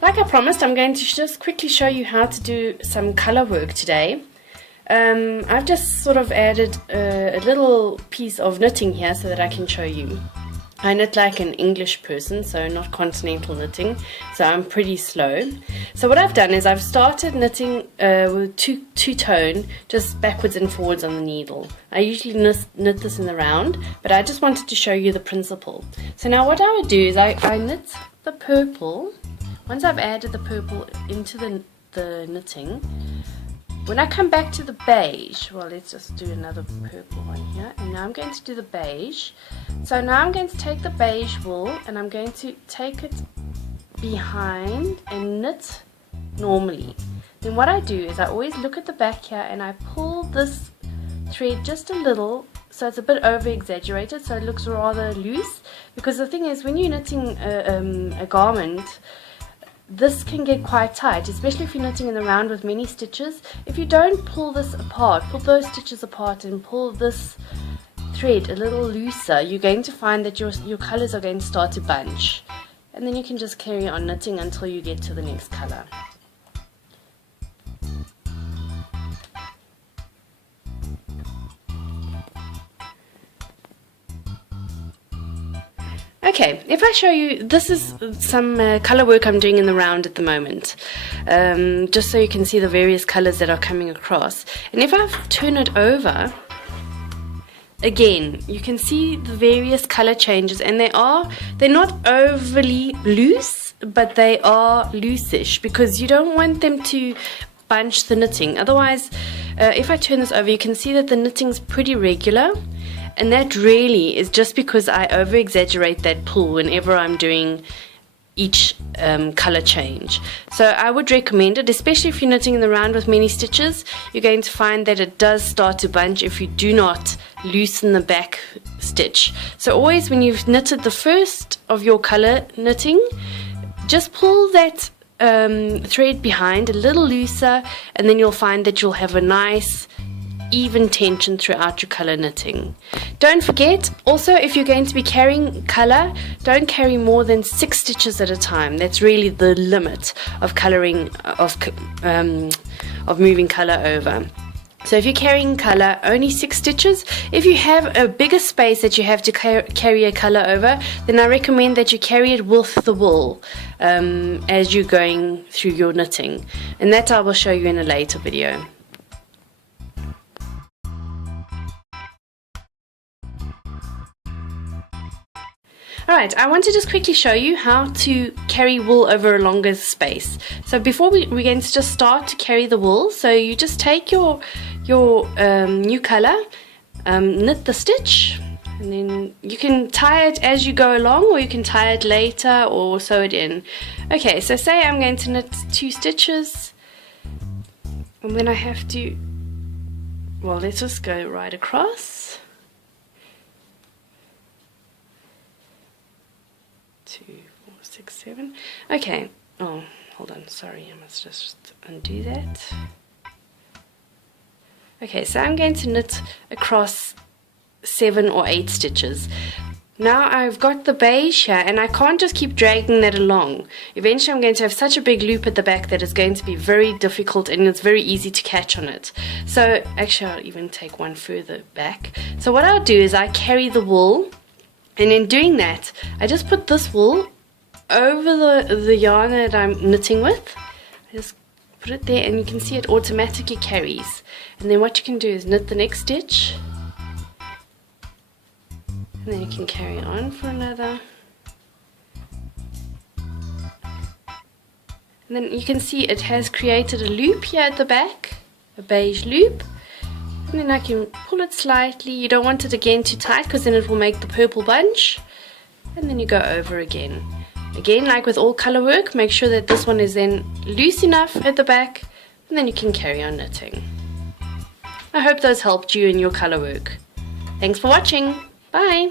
Like I promised, I'm going to just quickly show you how to do some color work today. I've just sort of added a little piece of knitting here so that I can show you. I knit like an English person, so not continental knitting, so I'm pretty slow. So what I've done is I've started knitting with two-tone, just backwards and forwards on the needle. I usually knit this in the round, but I just wanted to show you the principle. So now what I would do is I knit the purple. Once I've added the purple into the knitting, when I come back to the beige, well, let's just do another purple one here, and now I'm going to do the beige. So now I'm going to take the beige wool and I'm going to take it behind and knit normally. Then what I do is I always look at the back here and I pull this thread just a little, so it's a bit over exaggerated, so it looks rather loose, because the thing is, when you're knitting a garment, this can get quite tight, especially if you're knitting in the round with many stitches. If you don't pull this apart, pull those stitches apart and pull this thread a little looser, you're going to find that your colors are going to start to bunch, and then you can just carry on knitting until you get to the next color. Okay, if I show you, this is some color work I'm doing in the round at the moment, just so you can see the various colors that are coming across. And if I turn it over, again, you can see the various color changes, and they're not overly loose, but they are loosish, because you don't want them to bunch the knitting. Otherwise, if I turn this over, you can see that the knitting's pretty regular. And that really is just because I over-exaggerate that pull whenever I'm doing each color change. So I would recommend it, especially if you're knitting in the round with many stitches. You're going to find that it does start to bunch if you do not loosen the back stitch. So always when you've knitted the first of your color knitting, just pull that thread behind a little looser, and then you'll find that you'll have a nice even tension throughout your color knitting. Don't forget, also, if you're going to be carrying color, don't carry more than 6 stitches at a time. That's really the limit of coloring, of moving color over. So if you're carrying color, only 6 stitches. If you have a bigger space that you have to carry a color over, then I recommend that you carry it with the wool as you're going through your knitting, and that I will show you in a later video. Alright, I want to just quickly show you how to carry wool over a longer space. So before we're going to just start to carry the wool, so you just take your new color, knit the stitch, and then you can tie it as you go along, or you can tie it later or sew it in. Okay, so say I'm going to knit 2 stitches, and then I have to, well, let's just go right across. 2, 4, 6, 7. Okay. Oh, hold on. Sorry, I must just undo that. Okay, so I'm going to knit across 7 or 8 stitches. Now I've got the beige here, and I can't just keep dragging that along. Eventually I'm going to have such a big loop at the back that it's going to be very difficult, and it's very easy to catch on it. So actually I'll even take one further back. So what I'll do is I carry the wool, and in doing that, I just put this wool over the yarn that I'm knitting with. I just put it there, and you can see it automatically carries. And then what you can do is knit the next stitch, and then you can carry on for another. And then you can see it has created a loop here at the back, a beige loop. And then I can pull it slightly. You don't want it again too tight, because then it will make the purple bunch. And then you go over again. Again, like with all color work, make sure that this one is then loose enough at the back, and then you can carry on knitting. I hope those helped you in your color work. Thanks for watching. Bye!